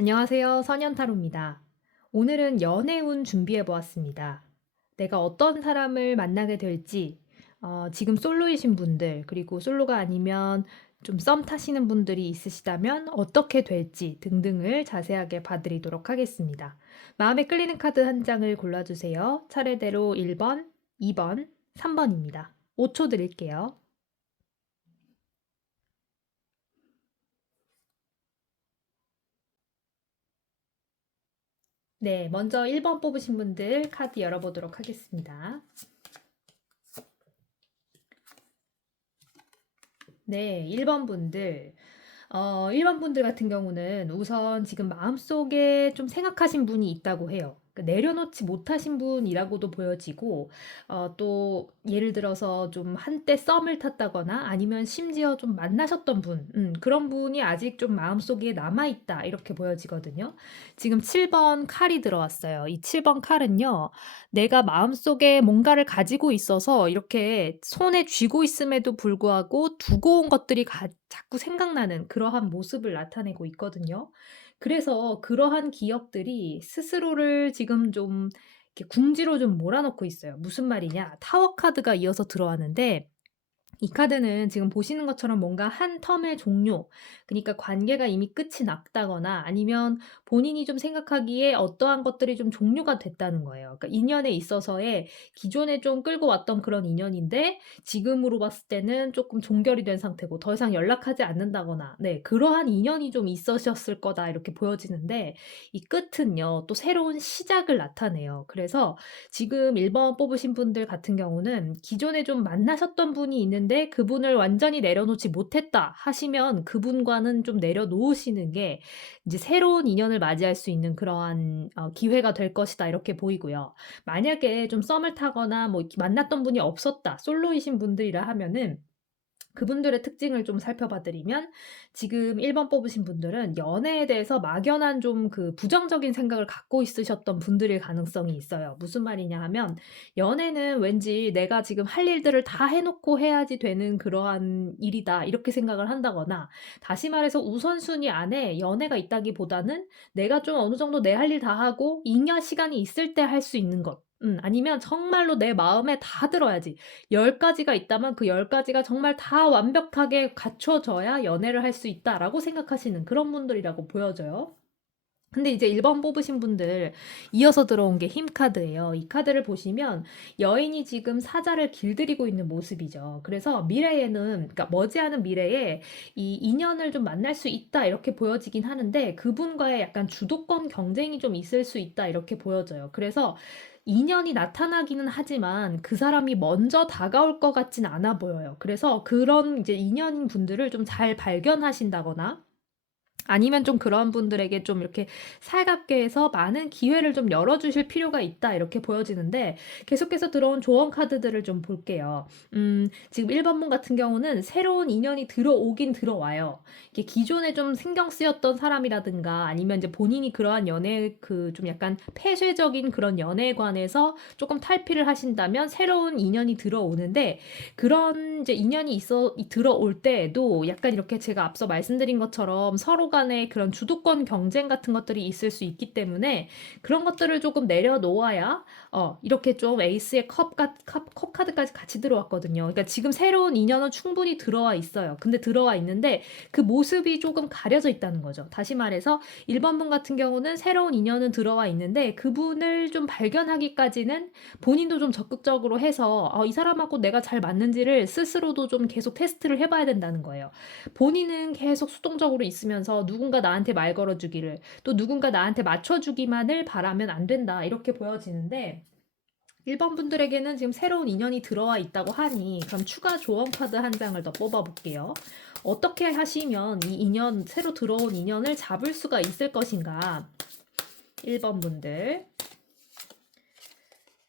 안녕하세요. 선현타로입니다. 오늘은 연애운 준비해 보았습니다. 내가 어떤 사람을 만나게 될지, 지금 솔로이신 분들, 그리고 솔로가 아니면 좀 썸 타시는 분들이 있으시다면 어떻게 될지 등등을 자세하게 봐드리도록 하겠습니다. 마음에 끌리는 카드 한 장을 골라주세요. 차례대로 1번, 2번, 3번입니다. 5초 드릴게요. 네, 먼저 1번 뽑으신 분들 카드 열어보도록 하겠습니다. 네, 1번 분들. 1번 분들 같은 경우는 우선 지금 마음속에 좀 생각하신 분이 있다고 해요. 그러니까 내려놓지 못하신 분이라고도 보여지고, 또 예를 들어서 좀 한때 썸을 탔다거나 아니면 심지어 좀 만나셨던 분, 그런 분이 아직 좀 마음속에 남아있다, 이렇게 보여지거든요. 지금 7번 칼이 들어왔어요. 이 7번 칼은요, 내가 마음속에 뭔가를 가지고 있어서 이렇게 손에 쥐고 있음에도 불구하고 두고 온 것들이 자꾸 생각나는 그러한 모습을 나타내고 있거든요. 그래서 그러한 기억들이 스스로를 지금 좀 이렇게 궁지로 좀 몰아넣고 있어요. 무슨 말이냐? 타워 카드가 이어서 들어왔는데 이 카드는 지금 보시는 것처럼 뭔가 한 텀의 종료, 그러니까 관계가 이미 끝이 났다거나 아니면 본인이 좀 생각하기에 어떠한 것들이 좀 종료가 됐다는 거예요. 그러니까 인연에 있어서의 기존에 좀 끌고 왔던 그런 인연인데 지금으로 봤을 때는 조금 종결이 된 상태고 더 이상 연락하지 않는다거나, 네, 그러한 인연이 좀 있으셨을 거다 이렇게 보여지는데 이 끝은요, 또 새로운 시작을 나타내요. 그래서 지금 1번 뽑으신 분들 같은 경우는 기존에 좀 만나셨던 분이 있는데 그분을 완전히 내려놓지 못했다 하시면 그분과는 좀 내려놓으시는 게 이제 새로운 인연을 맞이할 수 있는 그러한 기회가 될 것이다 이렇게 보이고요. 만약에 좀 썸을 타거나 뭐 이렇게 만났던 분이 없었다, 솔로이신 분들이라 하면은 그분들의 특징을 좀 살펴봐 드리면 지금 1번 뽑으신 분들은 연애에 대해서 막연한 좀 그 부정적인 생각을 갖고 있으셨던 분들일 가능성이 있어요. 무슨 말이냐 하면 연애는 왠지 '내가 지금 할 일들을 다 해 놓고 해야지 되는 그러한 일이다.' 이렇게 생각을 한다거나, 다시 말해서 우선순위 안에 연애가 있다기보다는 내가 좀 어느 정도 내 할 일 다 하고 잉여 시간이 있을 때 할 수 있는 것, 아니면 정말로 내 마음에 다 들어야지, 10 가지가 있다면 그 10 가지가 정말 다 완벽하게 갖춰져야 연애를 할 수 있다라고 생각하시는 그런 분들이라고 보여져요. 근데 이제 1번 뽑으신 분들 이어서 들어온 게 힘 카드예요. 이 카드를 보시면 여인이 지금 사자를 길들이고 있는 모습이죠. 그래서 미래에는, 그러니까 머지않은 미래에 이 인연을 좀 만날 수 있다 이렇게 보여지긴 하는데 그분과의 약간 주도권 경쟁이 좀 있을 수 있다 이렇게 보여져요. 그래서 인연이 나타나기는 하지만 그 사람이 먼저 다가올 것 같진 않아 보여요. 그래서 그런 이제 인연인 분들을 좀 잘 발견하신다거나 아니면 좀 그런 분들에게 좀 이렇게 살갑게 해서 많은 기회를 좀 열어주실 필요가 있다 이렇게 보여지는데, 계속해서 들어온 조언 카드들을 좀 볼게요. 지금 1번 분 같은 경우는 새로운 인연이 들어오긴 들어와요. 이게 기존에 좀 신경 쓰였던 사람이라든가 아니면 이제 본인이 그러한 연애 그 좀 약간 폐쇄적인 그런 연애에 관해서 조금 탈피를 하신다면 새로운 인연이 들어오는데, 그런 이제 인연이 들어올 때에도 약간 이렇게 제가 앞서 말씀드린 것처럼 서로 간의 그런 주도권 경쟁 같은 것들이 있을 수 있기 때문에 그런 것들을 조금 내려놓아야 이렇게 좀 에이스의 컵 카드까지 같이 들어왔거든요. 그러니까 지금 새로운 인연은 충분히 들어와 있어요. 근데 들어와 있는데 그 모습이 조금 가려져 있다는 거죠. 다시 말해서 1번 분 같은 경우는 새로운 인연은 들어와 있는데 그분을 좀 발견하기까지는 본인도 좀 적극적으로 해서 이 사람하고 내가 잘 맞는지를 스스로도 좀 계속 테스트를 해봐야 된다는 거예요. 본인은 계속 수동적으로 있으면서 누군가 나한테 말 걸어주기를, 또 누군가 나한테 맞춰주기만을 바라면 안 된다 이렇게 보여지는데, 1번 분들에게는 지금 새로운 인연이 들어와 있다고 하니 그럼 추가 조언 카드 한 장을 더 뽑아볼게요. 어떻게 하시면 이 인연, 새로 들어온 인연을 잡을 수가 있을 것인가? 1번 분들.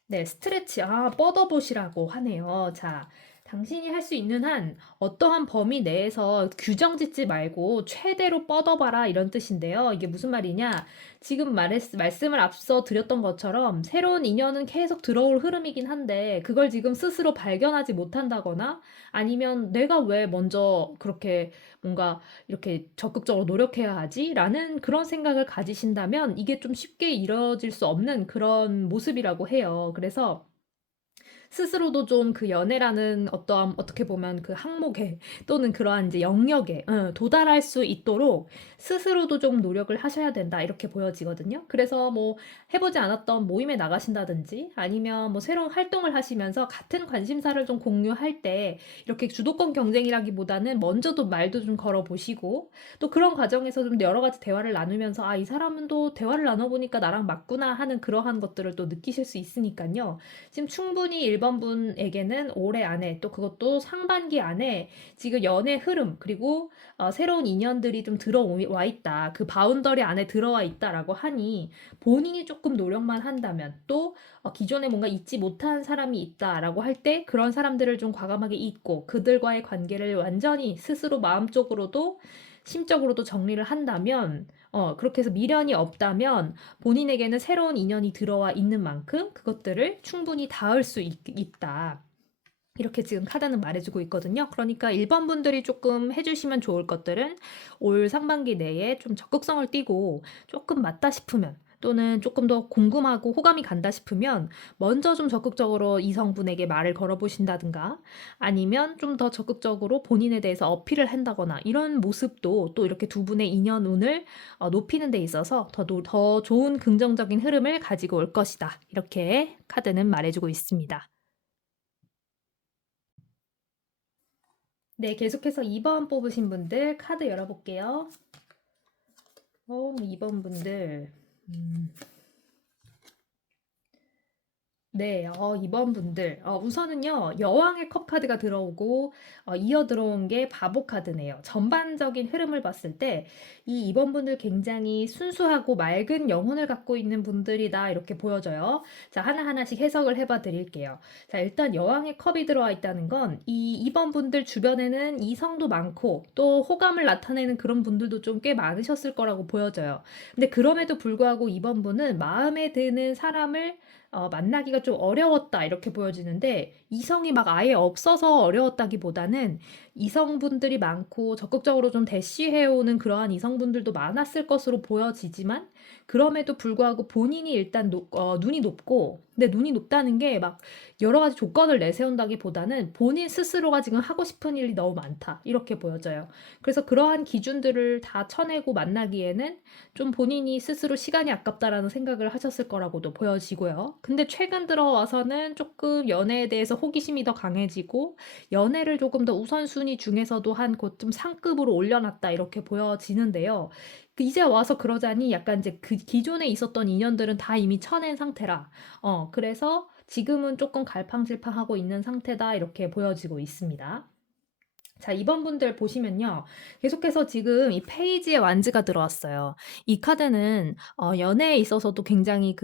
네, 스트레치. 뻗어보시라고 하네요. 자, 당신이 할 수 있는 한 어떠한 범위 내에서 규정 짓지 말고 최대로 뻗어봐라 이런 뜻인데요. 이게 무슨 말이냐? 지금 말씀을 앞서 드렸던 것처럼 새로운 인연은 계속 들어올 흐름이긴 한데 그걸 지금 스스로 발견하지 못한다거나 아니면 내가 왜 먼저 그렇게 뭔가 이렇게 '적극적으로 노력해야 하지.'라는 그런 생각을 가지신다면 이게 좀 쉽게 이뤄질 수 없는 그런 모습이라고 해요. 그래서 스스로도 좀 그 연애라는 어떠한 어떻게 보면 그 항목에 또는 그러한 이제 영역에 도달할 수 있도록 스스로도 좀 노력을 하셔야 된다 이렇게 보여지거든요. 그래서 뭐 해 보지 않았던 모임에 나가신다든지 아니면 뭐 새로운 활동을 하시면서 같은 관심사를 좀 공유할 때 이렇게 주도권 경쟁이라기보다는 먼저 도 말도 좀 걸어 보시고 또 그런 과정에서 좀 여러 가지 대화를 나누면서 '아 이 사람은 또 대화를 나눠 보니까 나랑 맞구나.' 하는 그러한 것들을 또 느끼실 수 있으니깐요. 지금 충분히 1번 분에게는 올해 안에 또 그것도 상반기 안에 지금 연애 흐름 그리고 새로운 인연들이 좀 들어와 있다. 그 바운더리 안에 들어와 있다라고 하니 본인이 조금 노력만 한다면 또 기존에 뭔가 잊지 못한 사람이 있다라고 할 때 그런 사람들을 좀 과감하게 잊고 그들과의 관계를 완전히 스스로 마음적으로도 심적으로도 정리를 한다면 그렇게 해서 미련이 없다면 본인에게는 새로운 인연이 들어와 있는 만큼 그것들을 충분히 닿을 수 있다. 이렇게 지금 카드는 말해주고 있거든요. 그러니까 1번 분들이 조금 해주시면 좋을 것들은 올 상반기 내에 좀 적극성을 띠고 조금 맞다 싶으면 또는 조금 더 궁금하고 호감이 간다 싶으면 먼저 좀 적극적으로 이성분에게 말을 걸어보신다든가 아니면 좀 더 적극적으로 본인에 대해서 어필을 한다거나 이런 모습도 또 이렇게 두 분의 인연운을 높이는 데 있어서 더 좋은 긍정적인 흐름을 가지고 올 것이다. 이렇게 카드는 말해주고 있습니다. 네, 계속해서 2번 뽑으신 분들 카드 열어볼게요. 2번 분들. 네, 2번 분들. 우선은요, 여왕의 컵 카드가 들어오고, 이어 들어온 게 바보 카드네요. 전반적인 흐름을 봤을 때, 이 2번 분들 굉장히 순수하고 맑은 영혼을 갖고 있는 분들이다, 이렇게 보여져요. 자, 하나하나씩 해석을 해봐 드릴게요. 자, 일단 여왕의 컵이 들어와 있다는 건, 이 2번 분들 주변에는 이성도 많고, 또 호감을 나타내는 그런 분들도 좀 꽤 많으셨을 거라고 보여져요. 근데 그럼에도 불구하고 2번 분은 마음에 드는 사람을 만나기가 좀 어려웠다 이렇게 보여지는데 이성이 막 아예 없어서 어려웠다기보다는 이성분들이 많고 적극적으로 좀 대시해오는 그러한 이성분들도 많았을 것으로 보여지지만 그럼에도 불구하고 본인이 일단 눈이 높고 근데 눈이 높다는 게 막 여러 가지 조건을 내세운다기보다는 본인 스스로가 지금 하고 싶은 일이 너무 많다 이렇게 보여져요. 그래서 그러한 기준들을 다 쳐내고 만나기에는 좀 본인이 스스로 시간이 아깝다라는 생각을 하셨을 거라고도 보여지고요. 근데 최근 들어와서는 조금 연애에 대해서 호기심이 더 강해지고 연애를 조금 더 우선순위 중에서도 한 곳 좀 상급으로 올려놨다 이렇게 보여지는데요. 이제 와서 그러자니 약간 이제 그 기존에 있었던 인연들은 다 이미 쳐낸 상태라. 그래서 지금은 조금 갈팡질팡하고 있는 상태다 이렇게 보여지고 있습니다. 자, 2번 분들 보시면요. 계속해서 지금 이 페이지에 완즈가 들어왔어요. 이 카드는 연애에 있어서도 굉장히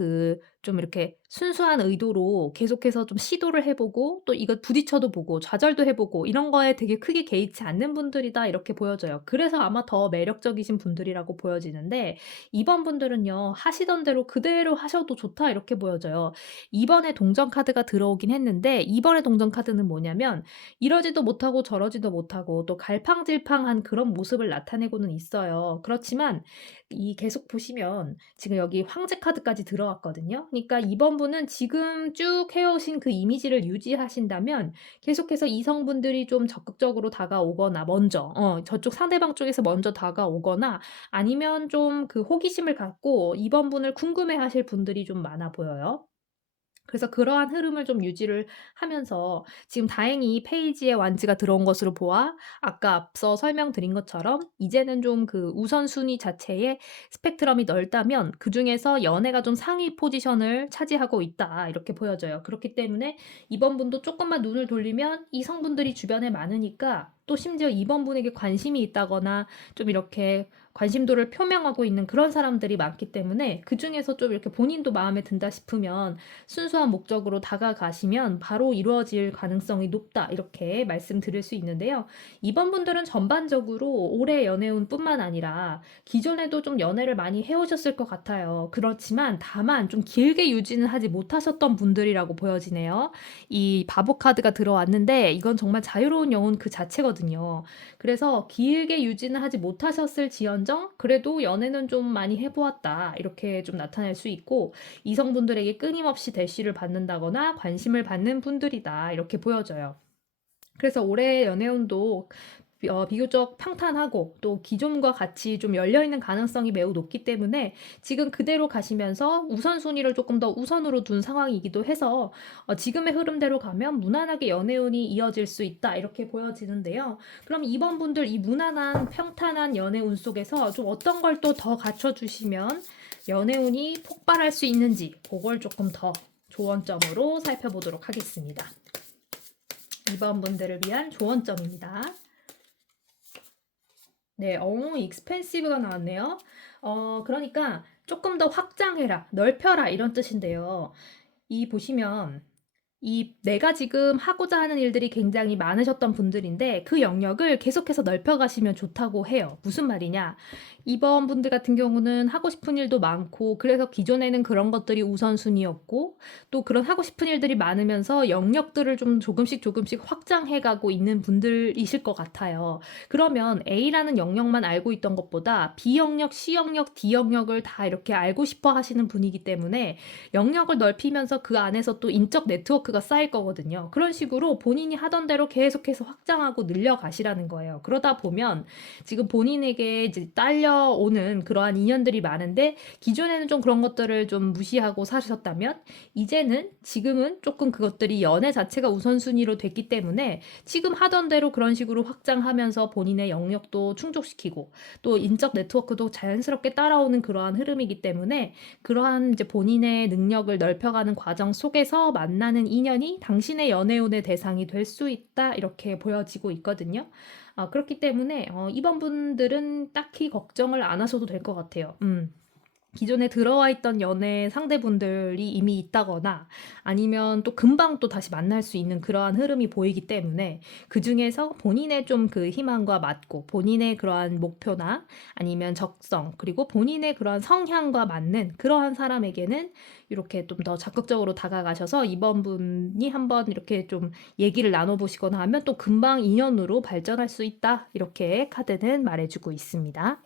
좀 이렇게 순수한 의도로 계속해서 좀 시도를 해보고 또 이거 부딪혀도 보고 좌절도 해보고 이런 거에 되게 크게 개의치 않는 분들이다 이렇게 보여져요. 그래서 아마 더 매력적이신 분들이라고 보여지는데 2번 분들은요. 하시던 대로 그대로 하셔도 좋다 이렇게 보여져요. 2번에 동전 카드가 들어오긴 했는데 2번의 동전 카드는 뭐냐면 이러지도 못하고 저러지도 못하고 또 갈팡질팡한 그런 모습을 나타내고는 있어요. 그렇지만 이 계속 보시면 지금 여기 황제 카드까지 들어왔거든요. 그러니까 이번 분은 지금 쭉 해오신 그 이미지를 유지하신다면 계속해서 이성분들이 좀 적극적으로 다가오거나 먼저 저쪽 상대방 쪽에서 먼저 다가오거나 아니면 좀 그 호기심을 갖고 이번 분을 궁금해하실 분들이 좀 많아 보여요. 그래서 그러한 흐름을 좀 유지를 하면서 지금 다행히 페이지에 완즈가 들어온 것으로 보아 아까 앞서 설명드린 것처럼 이제는 좀 그 우선순위 자체의 스펙트럼이 넓다면 그중에서 연애가 좀 상위 포지션을 차지하고 있다 이렇게 보여져요. 그렇기 때문에 이번 분도 조금만 눈을 돌리면 이성분들이 주변에 많으니까 또 심지어 이번 분에게 관심이 있다거나 좀 이렇게 관심도를 표명하고 있는 그런 사람들이 많기 때문에 그중에서 좀 이렇게 본인도 마음에 든다 싶으면 순수한 목적으로 다가가시면 바로 이루어질 가능성이 높다 이렇게 말씀드릴 수 있는데요. 이번 분들은 전반적으로 오래 연애운뿐만 아니라 기존에도 좀 연애를 많이 해오셨을 것 같아요. 그렇지만 다만 좀 길게 유지는 하지 못하셨던 분들이라고 보여지네요. 이 바보 카드가 들어왔는데 이건 정말 자유로운 영혼 그 자체거든요. 그래서 길게 유지는 하지 못하셨을지언정 그래도 연애는 좀 많이 해보았다 이렇게 좀 나타낼 수 있고 이성분들에게 끊임없이 대시를 받는다거나 관심을 받는 분들이다 이렇게 보여져요. 그래서 올해 연애운도 비교적 평탄하고 또 기존과 같이 좀 열려있는 가능성이 매우 높기 때문에 지금 그대로 가시면서 우선순위를 조금 더 우선으로 둔 상황이기도 해서 지금의 흐름대로 가면 무난하게 연애운이 이어질 수 있다 이렇게 보여지는데요. 그럼 이번 분들 이 무난한 평탄한 연애운 속에서 좀 어떤 걸 또 더 갖춰주시면 연애운이 폭발할 수 있는지 그걸 조금 더 조언점으로 살펴보도록 하겠습니다. 이번 분들을 위한 조언점입니다. 네, 익스펜시브가 나왔네요. 그러니까 조금 더 확장해라, 넓혀라 이런 뜻인데요. 이 보시면 이 내가 지금 하고자 하는 일들이 굉장히 많으셨던 분들인데 그 영역을 계속해서 넓혀가시면 좋다고 해요. 무슨 말이냐? 이번 분들 같은 경우는 하고 싶은 일도 많고 그래서 기존에는 그런 것들이 우선순위였고 또 그런 하고 싶은 일들이 많으면서 영역들을 좀 조금씩 확장해가고 있는 분들이실 것 같아요. 그러면 A라는 영역만 알고 있던 것보다 B 영역, C 영역, D 영역을 다 이렇게 알고 싶어 하시는 분이기 때문에 영역을 넓히면서 그 안에서 또 인적 네트워크가 쌓일 거거든요. 그런 식으로 본인이 하던 대로 계속해서 확장하고 늘려가시라는 거예요. 그러다 보면 지금 본인에게 이제 딸려오는 그러한 인연들이 많은데 기존에는 좀 그런 것들을 좀 무시하고 사셨다면 이제는 지금은 조금 그것들이 연애 자체가 우선순위로 됐기 때문에 지금 하던 대로 그런 식으로 확장하면서 본인의 영역도 충족시키고 또 인적 네트워크도 자연스럽게 따라오는 그러한 흐름이기 때문에 그러한 이제 본인의 능력을 넓혀가는 과정 속에서 만나는 인연이 당신의 연애운의 대상이 될 수 있다 이렇게 보여지고 있거든요. 그렇기 때문에 이번 분들은 딱히 걱정을 안 하셔도 될 것 같아요. 기존에 들어와 있던 연애 상대분들이 이미 있다거나 아니면 또 금방 또 다시 만날 수 있는 그러한 흐름이 보이기 때문에 그 중에서 본인의 좀 그 희망과 맞고 본인의 그러한 목표나 아니면 적성 그리고 본인의 그러한 성향과 맞는 그러한 사람에게는 이렇게 좀 더 적극적으로 다가가셔서 이번 분이 한번 이렇게 좀 얘기를 나눠보시거나 하면 또 금방 인연으로 발전할 수 있다 이렇게 카드는 말해주고 있습니다.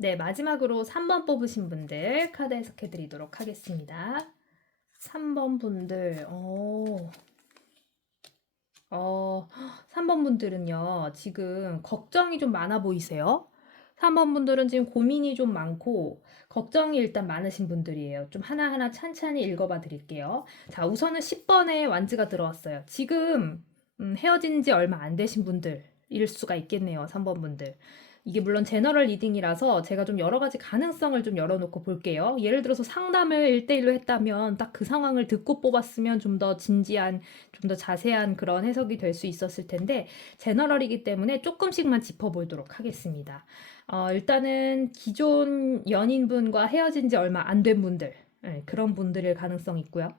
네, 마지막으로 3번 뽑으신 분들 카드 해석해 드리도록 하겠습니다. 3번 분들, 3번 분들은요, 지금 걱정이 좀 많아 보이세요? 3번 분들은 지금 고민이 좀 많고, 걱정이 일단 많으신 분들이에요. 좀 하나하나 찬찬히 읽어봐 드릴게요. 자, 우선은 10번에 완즈가 들어왔어요. 지금, 헤어진 지 얼마 안 되신 분들일 수가 있겠네요. 3번 분들. 이게 물론 제너럴 리딩이라서 제가 좀 여러 가지 가능성을 좀 열어놓고 볼게요. 예를 들어서 상담을 1대1로 했다면 딱 그 상황을 듣고 뽑았으면 좀 더 진지한, 좀 더 자세한 그런 해석이 될 수 있었을 텐데 제너럴이기 때문에 조금씩만 짚어보도록 하겠습니다. 일단은 기존 연인분과 헤어진 지 얼마 안 된 분들, 그런 분들일 가능성이 있고요.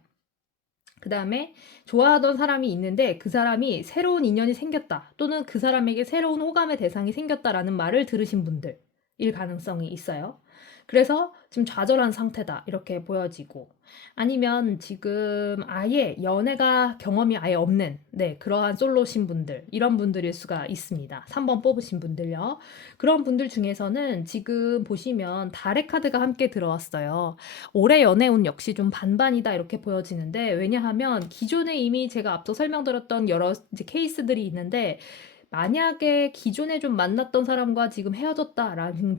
그 다음에 좋아하던 사람이 있는데 그 사람이 새로운 인연이 생겼다 또는 그 사람에게 새로운 호감의 대상이 생겼다라는 말을 들으신 분들일 가능성이 있어요. 그래서 지금 좌절한 상태다 이렇게 보여지고 아니면 지금 아예 연애가 경험이 아예 없는 그러한 솔로신 분들 이런 분들일 수가 있습니다. 3번 뽑으신 분들요. 그런 분들 중에서는 지금 보시면 달의 카드가 함께 들어왔어요. 올해 연애운 역시 좀 반반이다 이렇게 보여지는데 왜냐하면 기존에 이미 제가 앞서 설명드렸던 여러 이제 케이스들이 있는데 만약에 기존에 좀 만났던 사람과 지금 헤어졌다라는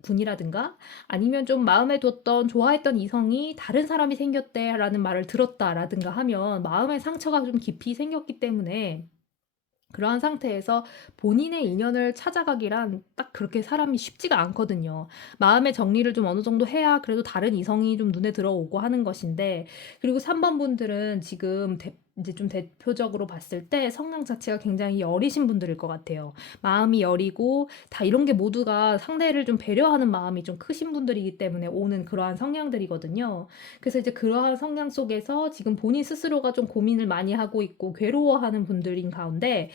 분이라든가 아니면 좀 마음에 뒀던 좋아했던 이성이 다른 사람이 생겼대라는 말을 들었다라든가 하면 마음의 상처가 좀 깊이 생겼기 때문에 그러한 상태에서 본인의 인연을 찾아가기란 딱 그렇게 사람이 쉽지가 않거든요. 마음의 정리를 좀 어느 정도 해야 그래도 다른 이성이 좀 눈에 들어오고 하는 것인데, 그리고 3번 분들은 지금 이제 좀 대표적으로 봤을 때 성향 자체가 굉장히 여리신 분들일 것 같아요. 마음이 여리고 다 이런 게 모두가 상대를 좀 배려하는 마음이 좀 크신 분들이기 때문에 오는 그러한 성향들이거든요. 그래서 이제 그러한 성향 속에서 지금 본인 스스로가 좀 고민을 많이 하고 있고 괴로워하는 분들인 가운데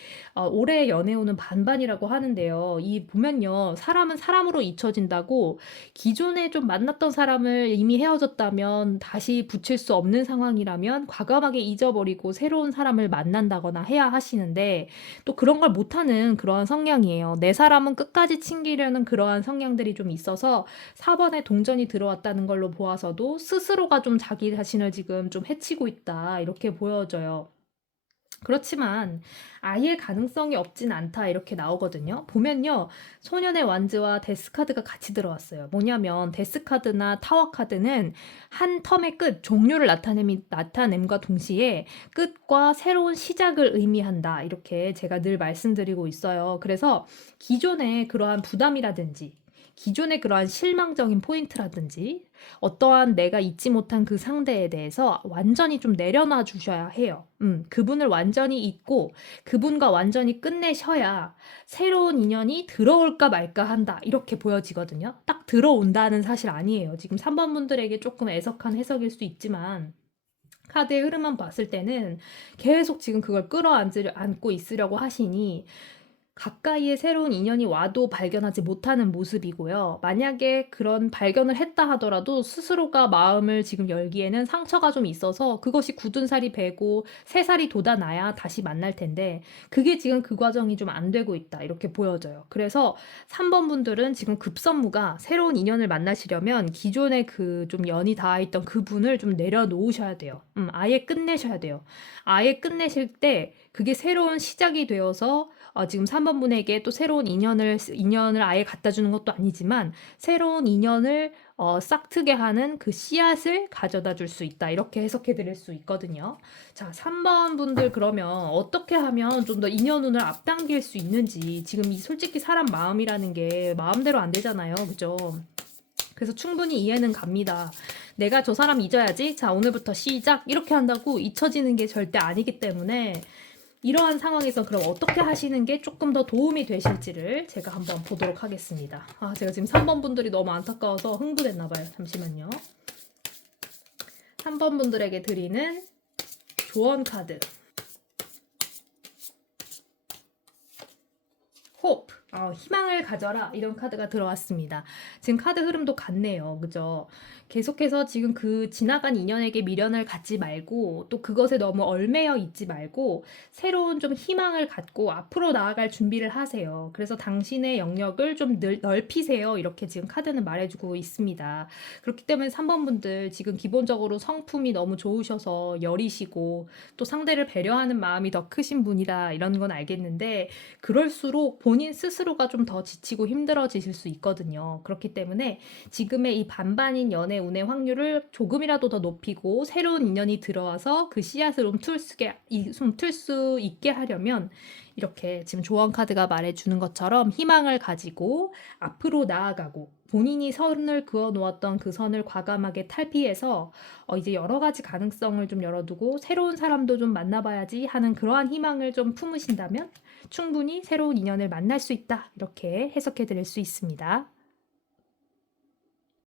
올해 연애운은 반반이라고 하는데요. 이 보면요. 사람은 사람으로 잊혀진다고 기존에 좀 만났던 사람을 이미 헤어졌다면 다시 붙일 수 없는 상황이라면 과감하게 잊어버리고 새로운 사람을 만난다거나 해야 하시는데 또 그런 걸 못하는 그러한 성향이에요. 내 사람은 끝까지 챙기려는 그러한 성향들이 좀 있어서 4번에 동전이 들어왔다는 걸로 보아서도 스스로가 좀 자기 자신을 지금 좀 해치고 있다 이렇게 보여져요. 그렇지만 아예 가능성이 없진 않다 이렇게 나오거든요. 보면요. 소년의 완즈와 데스카드가 같이 들어왔어요. 뭐냐면 데스카드나 타워카드는 한 텀의 끝, 종료를 나타냄과 동시에 끝과 새로운 시작을 의미한다. 이렇게 제가 늘 말씀드리고 있어요. 그래서 기존의 그러한 부담이라든지 기존의 그러한 실망적인 포인트라든지 어떠한 내가 잊지 못한 그 상대에 대해서 완전히 좀 내려놔 주셔야 해요. 그분을 완전히 잊고 그분과 완전히 끝내셔야 새로운 인연이 들어올까 말까 한다. 이렇게 보여지거든요. 딱 들어온다는 사실 아니에요. 지금 3번 분들에게 조금 애석한 해석일 수 있지만 카드의 흐름만 봤을 때는 계속 지금 그걸 끌어안고 있으려고 하시니 가까이에 새로운 인연이 와도 발견하지 못하는 모습이고요. 만약에 그런 발견을 했다 하더라도 스스로가 마음을 지금 열기에는 상처가 좀 있어서 그것이 굳은 살이 배고 새 살이 돋아나야 다시 만날 텐데 그게 지금 그 과정이 좀 안 되고 있다 이렇게 보여져요. 그래서 3번 분들은 지금 급선무가 새로운 인연을 만나시려면 기존에 그 좀 연이 닿아있던 그분을 좀 내려놓으셔야 돼요. 아예 끝내셔야 돼요. 아예 끝내실 때 그게 새로운 시작이 되어서 지금 3번 분에게 또 새로운 인연을 아예 갖다 주는 것도 아니지만 새로운 인연을 싹트게 하는 그 씨앗을 가져다 줄 수 있다. 이렇게 해석해 드릴 수 있거든요. 자, 3번 분들 그러면 어떻게 하면 좀 더 인연운을 앞당길 수 있는지 지금 이 솔직히 사람 마음이라는 게 마음대로 안 되잖아요. 그죠? 그래서 충분히 이해는 갑니다. 내가 저 사람 잊어야지. 자, 오늘부터 시작. 이렇게 한다고 잊혀지는 게 절대 아니기 때문에 이러한 상황에서 그럼 어떻게 하시는 게 조금 더 도움이 되실지를 제가 한번 보도록 하겠습니다. 제가 지금 3번 분들이 너무 안타까워서 흥분했나 봐요. 잠시만요. 3번 분들에게 드리는 조언 카드. 호프. 희망을 가져라 이런 카드가 들어왔습니다. 지금 카드 흐름도 같네요. 그죠? 계속해서 지금 그 지나간 인연에게 미련을 갖지 말고 또 그것에 너무 얽매여 있지 말고 새로운 좀 희망을 갖고 앞으로 나아갈 준비를 하세요. 그래서 당신의 영역을 좀 넓히세요. 이렇게 지금 카드는 말해주고 있습니다. 그렇기 때문에 3번 분들 지금 기본적으로 성품이 너무 좋으셔서 여리시고 또 상대를 배려하는 마음이 더 크신 분이다 이런 건 알겠는데 그럴수록 본인 스스로가 좀 더 지치고 힘들어지실 수 있거든요. 그렇기 때문에 지금의 이 반반인 연애 운의 확률을 조금이라도 더 높이고 새로운 인연이 들어와서 그 씨앗을 움틀 수 있게 하려면 이렇게 지금 조언 카드가 말해주는 것처럼 희망을 가지고 앞으로 나아가고 본인이 선을 그어 놓았던 그 선을 과감하게 탈피해서 이제 여러 가지 가능성을 좀 열어두고 새로운 사람도 좀 만나봐야지 하는 그러한 희망을 좀 품으신다면 충분히 새로운 인연을 만날 수 있다. 이렇게 해석해 드릴 수 있습니다.